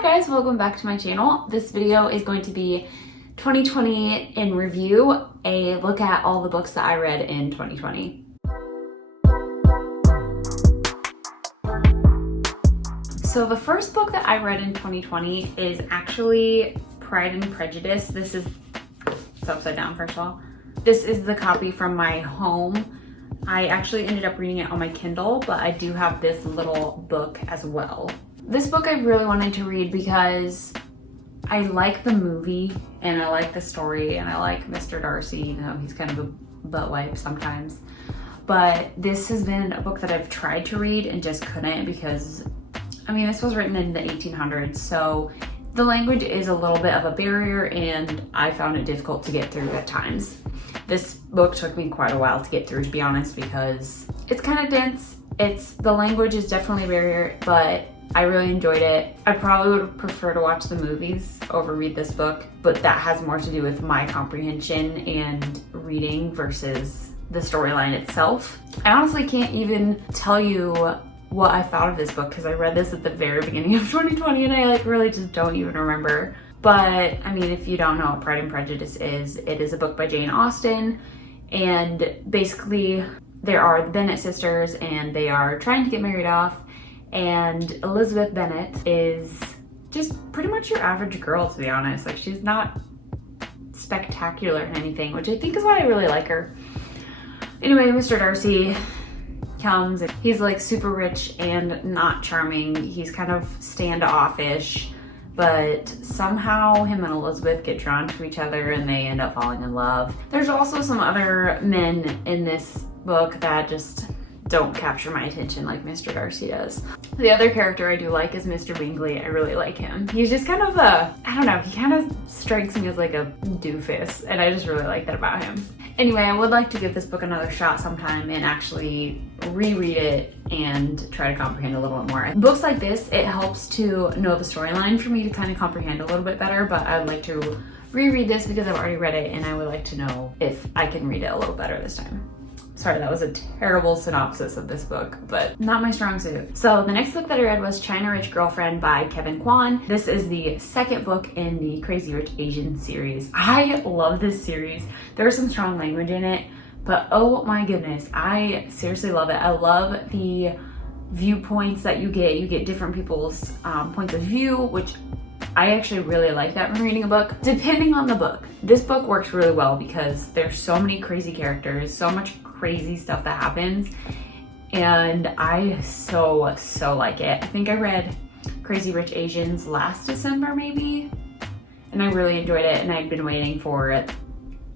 Hi guys, welcome back to my channel. This video is going to be 2020 in review, a look at all the books that I read in 2020. So the first book that I read in 2020 is actually Pride and Prejudice. This is, it's upside down first of all. This is the copy from my home. I actually ended up reading it on my Kindle, but I do have this little book as well. This book I really wanted to read because I like the movie and I like the story and I like Mr. Darcy, even though he's kind of a butt wipe sometimes. But this has been a book that I've tried to read and just couldn't because, I mean, this was written in the 1800s, so the language is a little bit of a barrier and I found it difficult to get through at times. This book took me quite a while to get through, to be honest, because it's kind of dense. The language is definitely a barrier, but I really enjoyed it. I probably would prefer to watch the movies over read this book, but that has more to do with my comprehension and reading versus the storyline itself. I honestly can't even tell you what I thought of this book because I read this at the very beginning of 2020 and I really just don't even remember. But I mean, if you don't know what Pride and Prejudice is, it is a book by Jane Austen, and basically there are the Bennet sisters and they are trying to get married off, and Elizabeth Bennet is just pretty much your average girl, to be honest. Like, she's not spectacular in anything, which I think is why I really like her. Anyway, Mr. Darcy comes and he's like super rich and not charming. He's kind of standoffish, but somehow him and Elizabeth get drawn to each other and they end up falling in love. There's also some other men in this book that just don't capture my attention like Mr. Darcy does. The other character I do like is Mr. Bingley. I really like him. He's just kind of I don't know, he kind of strikes me as like a doofus, and I just really like that about him. Anyway, I would like to give this book another shot sometime and actually reread it and try to comprehend a little bit more. Books like this, it helps to know the storyline for me to kind of comprehend a little bit better, but I would like to reread this because I've already read it and I would like to know if I can read it a little better this time. Sorry, that was a terrible synopsis of this book, but not my strong suit. So the next book that I read was China Rich Girlfriend by Kwan. This is the second book in the Crazy Rich Asians series. I love this series. There's some strong language in it, but oh my goodness, I seriously love it. I love the viewpoints that you get. You get different people's points of view, which I actually really like that when reading a book. Depending on the book, this book works really well because there's so many crazy characters, so much crazy stuff that happens, and I so like it. I think I read Crazy Rich Asians last December maybe, and I really enjoyed it, and I'd been waiting for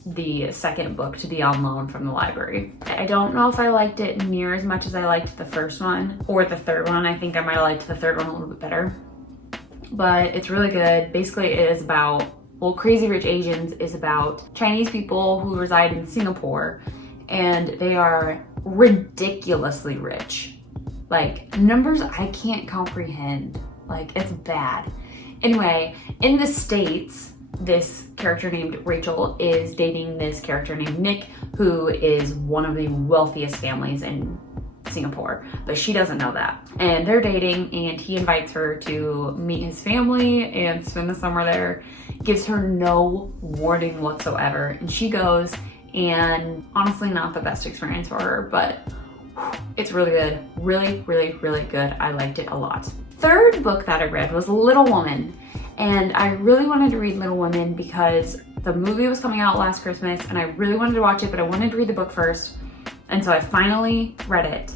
the second book to be on loan from the library. I don't know if I liked it near as much as I liked the first one or the third one. I think I might have liked the third one a little bit better, but it's really good. Basically it is about, well, Crazy Rich Asians is about Chinese people who reside in Singapore, and they are ridiculously rich. Like, numbers I can't comprehend. Like, it's bad. Anyway, in the States, this character named Rachel is dating this character named Nick, who is one of the wealthiest families in Singapore, but she doesn't know that. And they're dating, and he invites her to meet his family and spend the summer there. Gives her no warning whatsoever, and she goes, and honestly not the best experience for her, but it's really good. Really good. I liked it a lot. Third book that I read was Little Woman, and I really wanted to read Little Women because the movie was coming out last Christmas and I really wanted to watch it, but I wanted to read the book first, and so I finally read it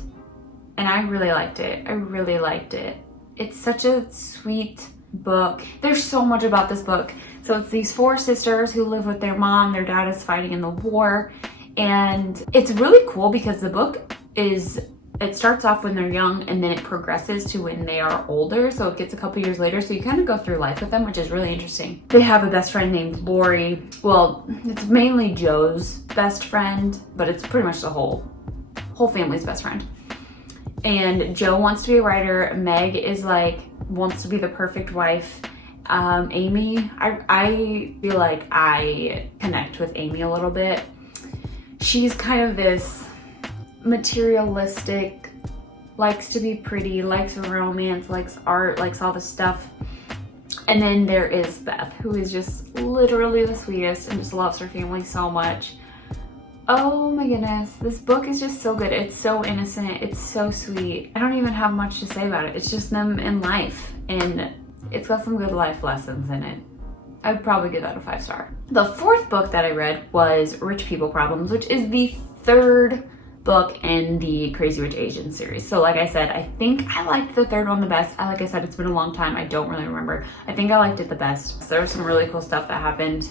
and I really liked it. I really liked it. It's such a sweet book. There's so much about this book. So it's these four sisters who live with their mom. Their dad is fighting in the war, and it's really cool because the book it starts off when they're young and then it progresses to when they are older, so it gets a couple years later, so you kind of go through life with them, which is really interesting. They have a best friend named Lori. Well, it's mainly Joe's best friend, but it's pretty much the whole family's best friend. And Joe wants to be a writer. Meg is like, wants to be the perfect wife. Amy, I feel like I connect with Amy a little bit. She's kind of this materialistic, likes to be pretty, likes romance, likes art, likes all this stuff. And then there is Beth, who is just literally the sweetest and just loves her family so much. Oh my goodness, this book is just so good. It's so innocent, it's so sweet. I don't even have much to say about it. It's just them in life, and it's got some good life lessons in it. I would probably give that a 5-star. The fourth book that I read was Rich People Problems, which is the third book in the Crazy Rich Asians series. So like I said, I think I liked the third one the best. Like I said, it's been a long time. I don't really remember. I think I liked it the best. So there was some really cool stuff that happened.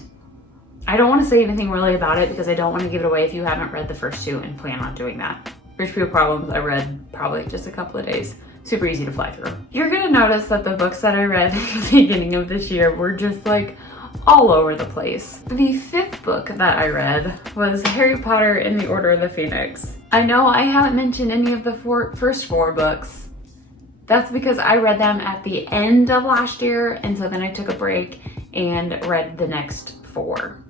I don't want to say anything really about it because I don't want to give it away if you haven't read the first two and plan on doing that. Rich People Problems I read probably just a couple of days. Super easy to fly through. You're gonna notice that the books that I read at the beginning of this year were just like all over the place. The fifth book that I read was Harry Potter and the Order of the Phoenix. I know I haven't mentioned any of the first four books. That's because I read them at the end of last year, and so then I took a break and read the next four.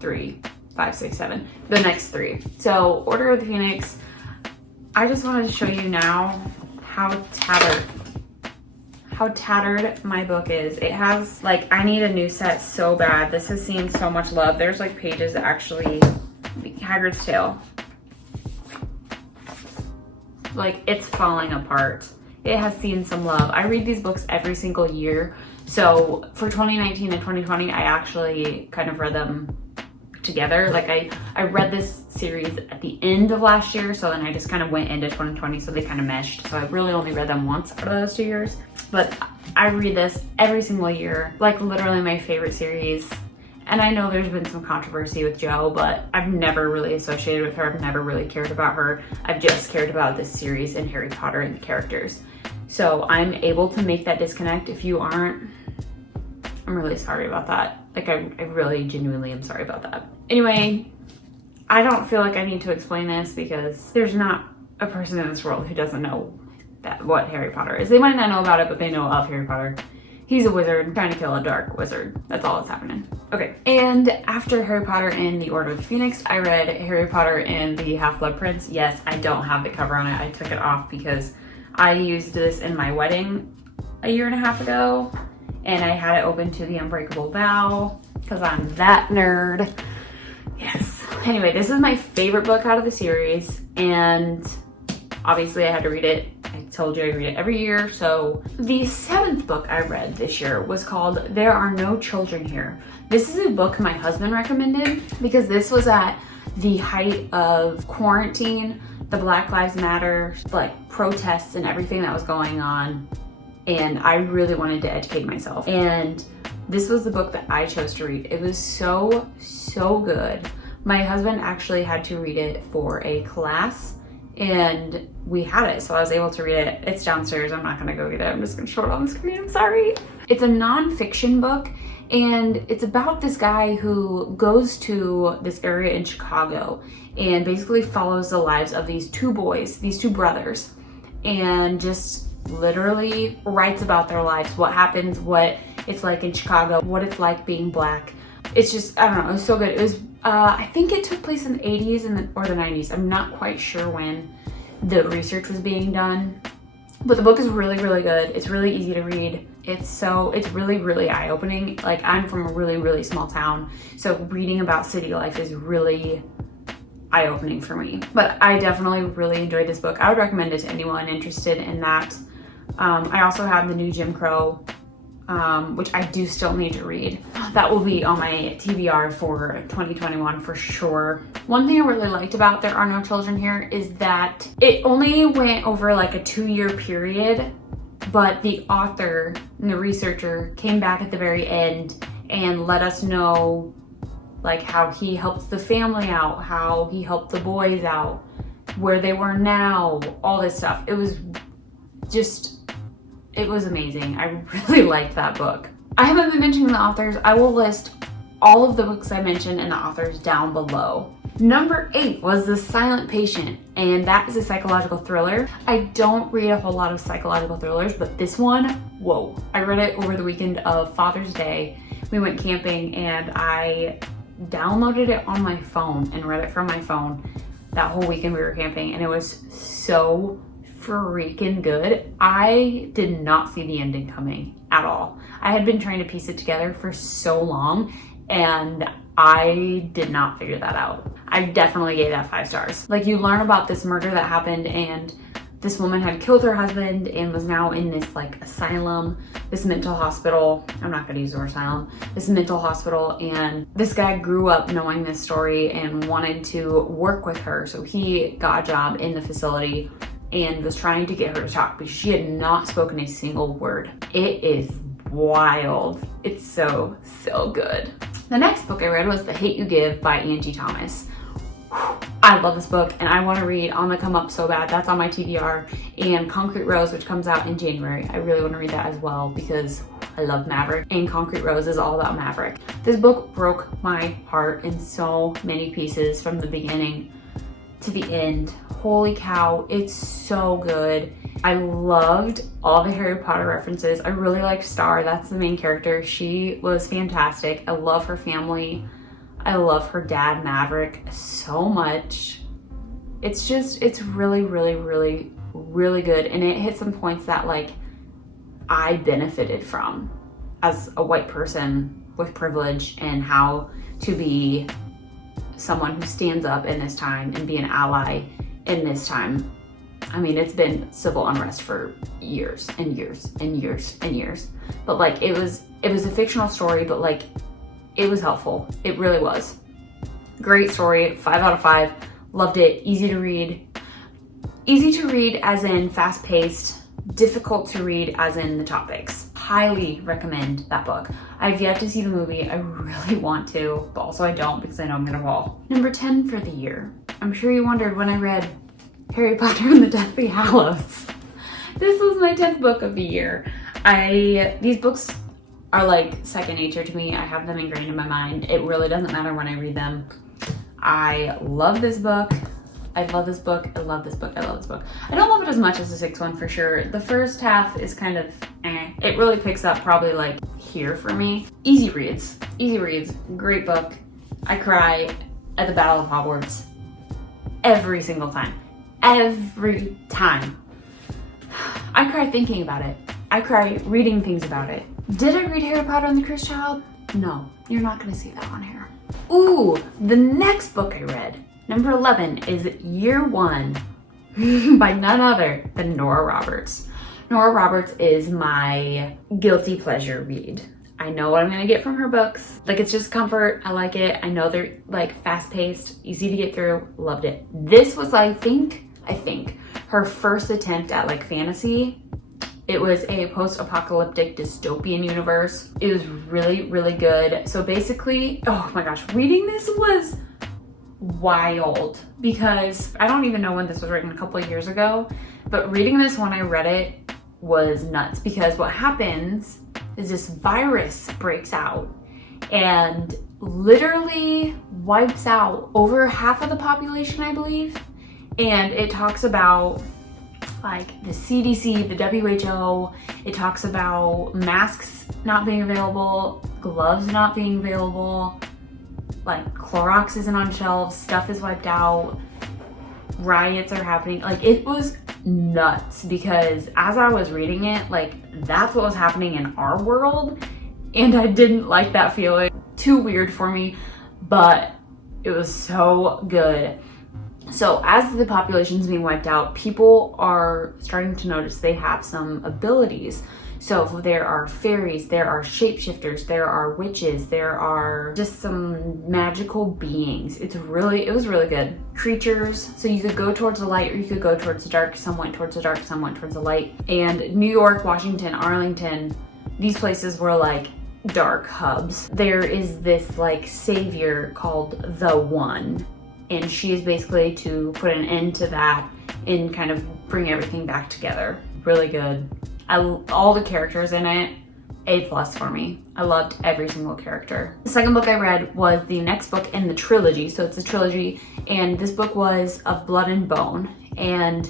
3, 5, 6, 7. The next three. So Order of the Phoenix, I just wanted to show you now how tattered my book is. It has, like, I need a new set so bad. This has seen so much love. There's like pages that actually, Hagrid's Tale. Like, it's falling apart. It has seen some love. I read these books every single year. So for 2019 and 2020, I actually kind of read them together. Like I read this series at the end of last year, so then I just kind of went into 2020, so they kind of meshed. So I really only read them once out of those 2 years. But I read this every single year, like literally my favorite series. And I know there's been some controversy with Jo, but I've never really associated with her. I've never really cared about her. I've just cared about this series and Harry Potter and the characters. So I'm able to make that disconnect. If you aren't, I'm really sorry about that. Like, I really genuinely am sorry about that. Anyway, I don't feel like I need to explain this because there's not a person in this world who doesn't know what Harry Potter is. They might not know about it, but they know of Harry Potter. He's a wizard trying to kill a dark wizard. That's all that's happening. Okay, and after Harry Potter and the Order of the Phoenix, I read Harry Potter and the Half-Blood Prince. Yes, I don't have the cover on it. I took it off because I used this in my wedding a year and a half ago, and I had it open to the Unbreakable Vow because I'm that nerd. Yes. Anyway, this is my favorite book out of the series, and obviously I had to read it. I told you I read it every year. So the seventh book I read this year was called There Are No Children Here. This is a book my husband recommended because this was at the height of quarantine, the Black Lives Matter, like, protests and everything that was going on. And I really wanted to educate myself. And this was the book that I chose to read. It was so good. My husband actually had to read it for a class, and we had it, so I was able to read it. It's downstairs. I'm not gonna go get it. I'm just gonna show it on the screen. I'm sorry. It's a nonfiction book, and it's about this guy who goes to this area in Chicago and basically follows the lives of these two boys, these two brothers, and just literally writes about their lives, what happens, what it's like in Chicago, what it's like being Black. It's just, I don't know, it was so good. It was, I think it took place in the 80s or the 90s. I'm not quite sure when the research was being done, but the book is really good. It's really easy to read. It's really eye-opening. Like, I'm from a really small town, so reading about city life is really eye-opening for me. But I definitely really enjoyed this book. I would recommend it to anyone interested in that. I also have the new Jim Crow, which I do still need to read. That will be on my TBR for 2021 for sure. One thing I really liked about There Are No Children Here is that it only went over like a 2-year period, but the author and the researcher came back at the very end and let us know like how he helped the family out, how he helped the boys out, where they were now, all this stuff. It was amazing. I really liked that book. I haven't been mentioning the authors. I will list all of the books I mentioned and the authors down below. Number 8 was The Silent Patient, and that is a psychological thriller. I don't read a whole lot of psychological thrillers, but this one, whoa. I read it over the weekend of Father's Day. We went camping and I downloaded it on my phone and read it from my phone that whole weekend we were camping, and it was so freaking good. I did not see the ending coming at all. I had been trying to piece it together for so long, and I did not figure that out. I definitely gave that 5 stars. Like, you learn about this murder that happened, and this woman had killed her husband and was now in this like asylum, this mental hospital. I'm not gonna use the word asylum, this mental hospital. And this guy grew up knowing this story and wanted to work with her. So he got a job in the facility and was trying to get her to talk because she had not spoken a single word. It is wild. It's so, so good. The next book I read was The Hate You Give by Angie Thomas. I love this book and I want to read On the Come Up so bad. That's on my TBR. And Concrete Rose, which comes out in January. I really want to read that as well because I love Maverick, and Concrete Rose is all about Maverick. This book broke my heart in so many pieces from the beginning to the end. Holy cow, it's so good. I loved all the Harry Potter references. I really like Star, that's the main character. She was fantastic. I love her family. I love her dad, Maverick, so much. It's really, really, really, really good. And it hit some points that like I benefited from as a white person with privilege, and how to be someone who stands up in this time and be an ally in this time. I mean, it's been civil unrest for years and years and years and years. But like it was a fictional story, but like it was helpful. It really was. Great story, 5 out of 5. Loved it, easy to read. Easy to read as in fast-paced, difficult to read as in the topics. Highly recommend that book. I've yet to see the movie. I really want to, but also I don't because I know I'm gonna fall. Number 10 for the year. I'm sure you wondered when I read Harry Potter and the Deathly Hallows. This was my 10th book of the year. These books are like second nature to me. I have them ingrained in my mind. It really doesn't matter when I read them. I love this book. I love this book. I love this book. I love this book. I don't love it as much as the sixth one for sure. The first half is kind of eh. It really picks up probably like here for me. Easy reads. Easy reads. Great book. I cry at the Battle of Hogwarts every single time. Every time. I cry thinking about it. I cry reading things about it. Did I read Harry Potter and the Cursed Child? No, you're not gonna see that on here. Ooh, the next book I read, number 11, is Year One by none other than Nora Roberts. Nora Roberts is my guilty pleasure read. I know what I'm gonna get from her books. Like, it's just comfort. I like it. I know they're like fast-paced, easy to get through. Loved it. This was, I think, her first attempt at like fantasy. It was a post-apocalyptic dystopian universe. It was really, really good. So basically, oh my gosh, reading this was wild because I don't even know when this was written, a couple of years ago, but reading this when I read it was nuts because what happens is this virus breaks out and literally wipes out over half of the population, I believe. And it talks about like the CDC, the WHO, it talks about masks not being available, gloves not being available, like Clorox isn't on shelves, stuff is wiped out, riots are happening. Like, it was nuts because as I was reading it, like that's what was happening in our world, and I didn't like that feeling. Too weird for me, but it was so good. So as the population's being wiped out, people are starting to notice they have some abilities. So there are fairies, there are shapeshifters, there are witches, there are just some magical beings. It was really good. Creatures, so you could go towards the light or you could go towards the dark. Some went towards the dark, some went towards the light. And New York, Washington, Arlington, these places were like dark hubs. There is this like savior called the One, and she is basically to put an end to that and kind of bring everything back together. Really good. All the characters in it, A+ for me. I loved every single character. The second book I read was the next book in the trilogy. So it's a trilogy, and this book was Of Blood and Bone. And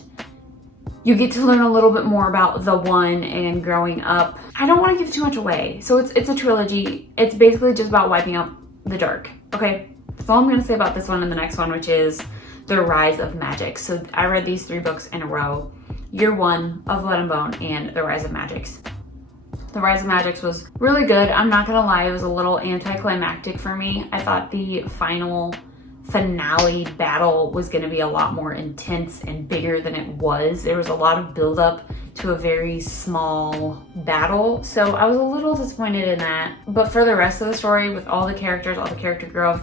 you get to learn a little bit more about the One and growing up. I don't want to give too much away. So it's a trilogy. It's basically just about wiping out the dark. Okay, that's all I'm going to say about this one and the next one, which is The Rise of Magicks. So I read these 3 books in a row. Year One, Of Blood and Bone, and The Rise of Magicks. The Rise of Magicks was really good. I'm not gonna lie, it was a little anticlimactic for me. I thought the finale battle was gonna be a lot more intense and bigger than it was. There was a lot of buildup to a very small battle, so I was a little disappointed in that. But for the rest of the story, with all the characters, all the character growth,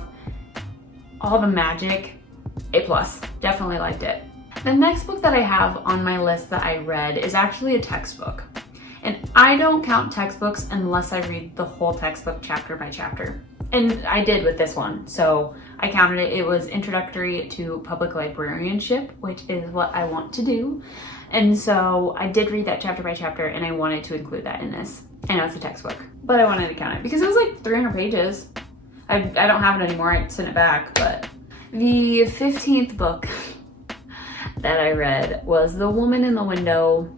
all the magic, A+. Definitely liked it. The next book that I have on my list that I read is actually a textbook. And I don't count textbooks unless I read the whole textbook chapter by chapter. And I did with this one, so I counted it. It was Introductory to Public Librarianship, which is what I want to do. And so I did read that chapter by chapter, and I wanted to include that in this. I know it's a textbook, but I wanted to count it because it was like 300 pages. I don't have it anymore, I sent it back, but the 15th book that I read was The Woman in the Window,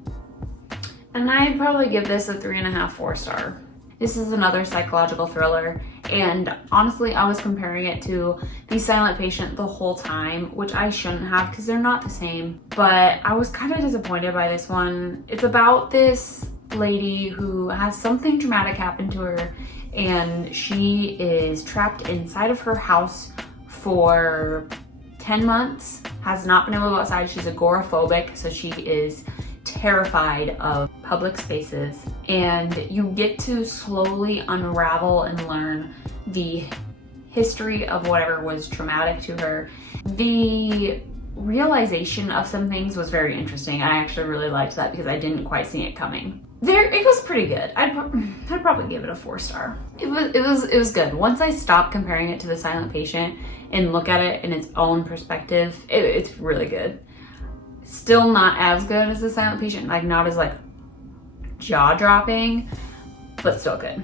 and I'd probably give this a 3.5, 4 star. This is another psychological thriller, and honestly, I was comparing it to The Silent Patient the whole time, which I shouldn't have because they're not the same, but I was kind of disappointed by this one. It's about this lady who has something traumatic happen to her, and she is trapped inside of her house for 10 months, has not been able to go outside. She's agoraphobic, so she is terrified of public spaces, and you get to slowly unravel and learn the history of whatever was traumatic to her. The realization of some things was very interesting. I actually really liked that because I didn't quite see it coming. It was pretty good. I'd probably give it a 4 star. It was good. Once I stopped comparing it to The Silent Patient and look at it in its own perspective, it's really good. Still not as good as The Silent Patient, like not as like jaw-dropping, but still good.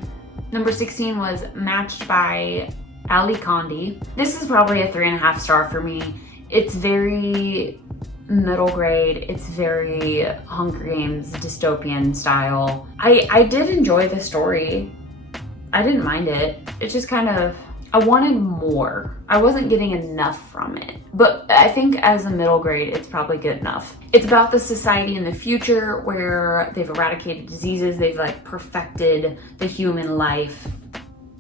Number 16 was Matched by Condie. This is probably a 3.5 star for me. It's very middle grade. It's very Hunger Games dystopian style. I did enjoy the story. I didn't mind it. It's just kind of, I wanted more. I wasn't getting enough from it. But I think as a middle grade, it's probably good enough. It's about the society in the future where they've eradicated diseases. They've like perfected the human life.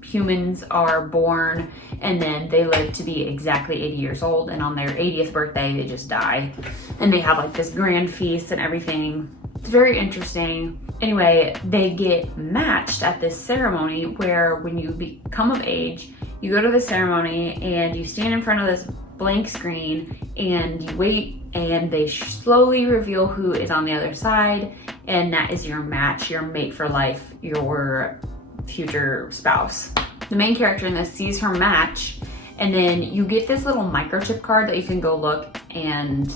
Humans are born and then they live to be exactly 80 years old, and on their 80th birthday they just die, and they have like this grand feast and everything. It's very interesting. Anyway, they get matched at this ceremony where when you become of age, you go to the ceremony and you stand in front of this blank screen and you wait, and they slowly reveal who is on the other side, and that is your match, your mate for life, your future spouse. The main character in this sees her match, and then you get this little microchip card that you can go look and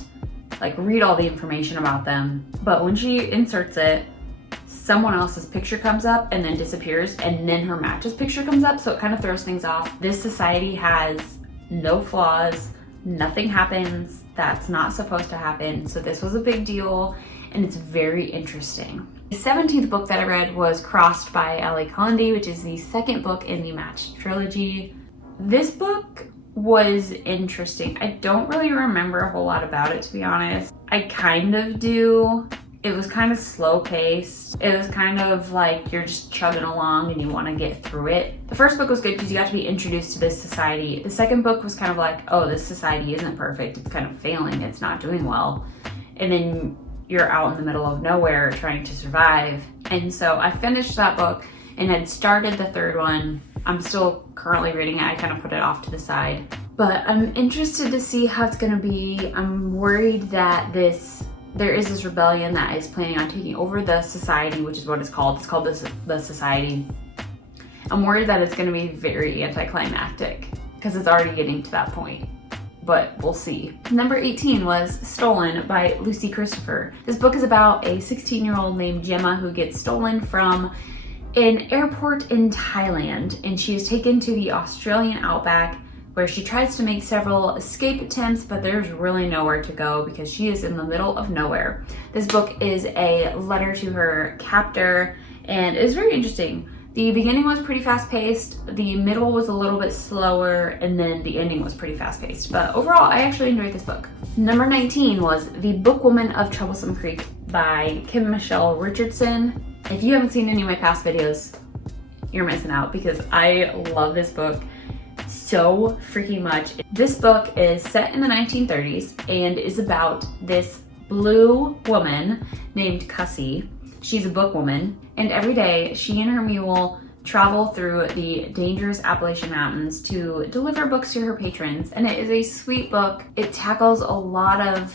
like read all the information about them. But when she inserts it, someone else's picture comes up and then disappears, and then her match's picture comes up, so it kind of throws things off. This society has no flaws, nothing happens that's not supposed to happen, so this was a big deal, and it's very interesting. The 17th book that I read was Crossed by Condie, which is the second book in the Matched trilogy. This book was interesting. I don't really remember a whole lot about it, to be honest. I kind of do. It was kind of slow paced. It was kind of like you're just chugging along and you want to get through it. The first book was good because you got to be introduced to this society. The second book was kind of like, oh, this society isn't perfect. It's kind of failing. It's not doing well. And then you're out in the middle of nowhere trying to survive. And so I finished that book and had started the third one. I'm still currently reading it. I kind of put it off to the side. But I'm interested to see how it's gonna be. I'm worried that there is this rebellion that is planning on taking over the society, which is what it's called. It's called the Society. I'm worried that it's gonna be very anticlimactic because it's already getting to that point. But we'll see. Number 18 was Stolen by Lucy Christopher. This book is about a 16-year-old named Gemma who gets stolen from an airport in Thailand, and she is taken to the Australian outback where she tries to make several escape attempts, but there's really nowhere to go because she is in the middle of nowhere. This book is a letter to her captor, and it's very interesting. The beginning was pretty fast-paced, the middle was a little bit slower, and then the ending was pretty fast-paced. But overall, I actually enjoyed this book. Number 19 was The Bookwoman of Troublesome Creek by Michele Richardson. If you haven't seen any of my past videos, you're missing out because I love this book so freaking much. This book is set in the 1930s and is about this blue woman named Cussie. She's a bookwoman, and every day she and her mule travel through the dangerous Appalachian Mountains to deliver books to her patrons. And it is a sweet book. It tackles a lot of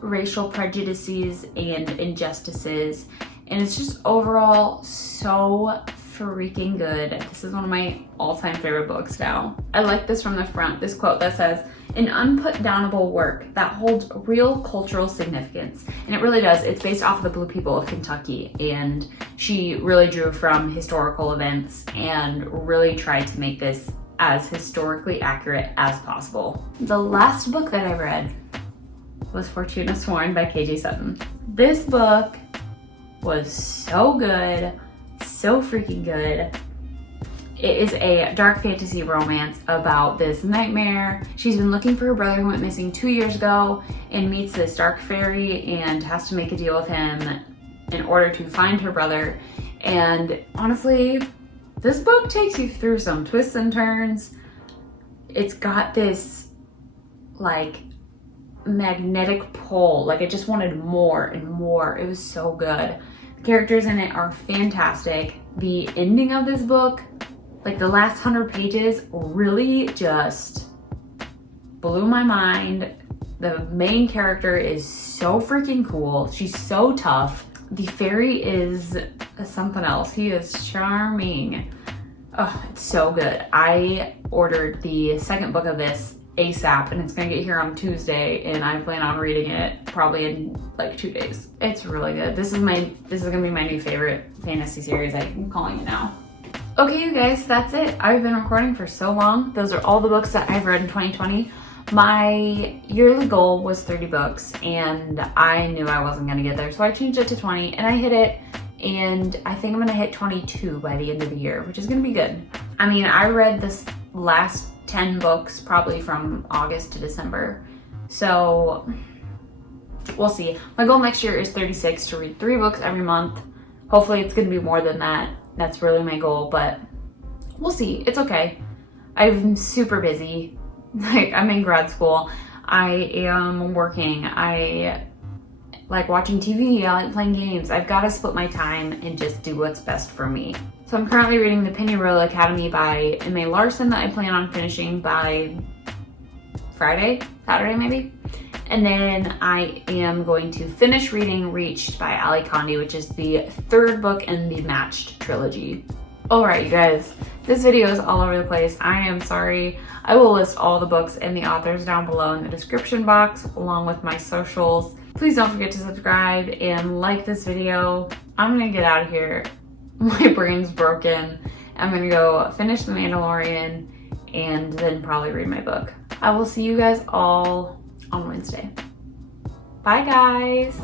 racial prejudices and injustices, and it's just overall so freaking good. This is one of my all-time favorite books now. I like this from the front, this quote that says, "An unputdownable work that holds real cultural significance." And it really does. It's based off of the Blue People of Kentucky, and she really drew from historical events and really tried to make this as historically accurate as possible. The last book that I read was Fortuna Sworn by KJ Sutton. This book was so good, so freaking good. It is a dark fantasy romance about this nightmare. She's been looking for her brother who went missing 2 years ago and meets this dark fairy and has to make a deal with him in order to find her brother. And honestly, this book takes you through some twists and turns. It's got this like magnetic pull. Like I just wanted more and more. It was so good. The characters in it are fantastic. The ending of this book, like the last 100 pages, really just blew my mind. The main character is so freaking cool. She's so tough. The fairy is something else. He is charming. Oh, it's so good. I ordered the second book of this ASAP, and it's gonna get here on Tuesday, and I plan on reading it probably in like 2 days. It's really good. This is gonna be my new favorite fantasy series. I'm calling it now. Okay, you guys, that's it. I've been recording for so long. Those are all the books that I've read in 2020. My yearly goal was 30 books, and I knew I wasn't gonna get there, so I changed it to 20, and I hit it, and I think I'm gonna hit 22 by the end of the year, which is gonna be good. I mean, I read this last 10 books probably from August to December, so we'll see. My goal next year is 36, to read 3 books every month. Hopefully it's gonna be more than that. That's really my goal, but we'll see. It's okay. I'm super busy. Like, I'm in grad school. I am working. I like watching TV. I like playing games. I've got to split my time and just do what's best for me. So I'm currently reading The Pennyroyal Academy by M.A. Larson that I plan on finishing by Saturday maybe. And then I am going to finish reading Reached by Condie, which is the 3rd book in the Matched trilogy. Alright, you guys, this video is all over the place. I am sorry. I will list all the books and the authors down below in the description box, along with my socials. Please don't forget to subscribe and like this video. I'm gonna get out of here. My brain's broken. I'm gonna go finish The Mandalorian and then probably read my book. I will see you guys all on Wednesday. Bye, guys.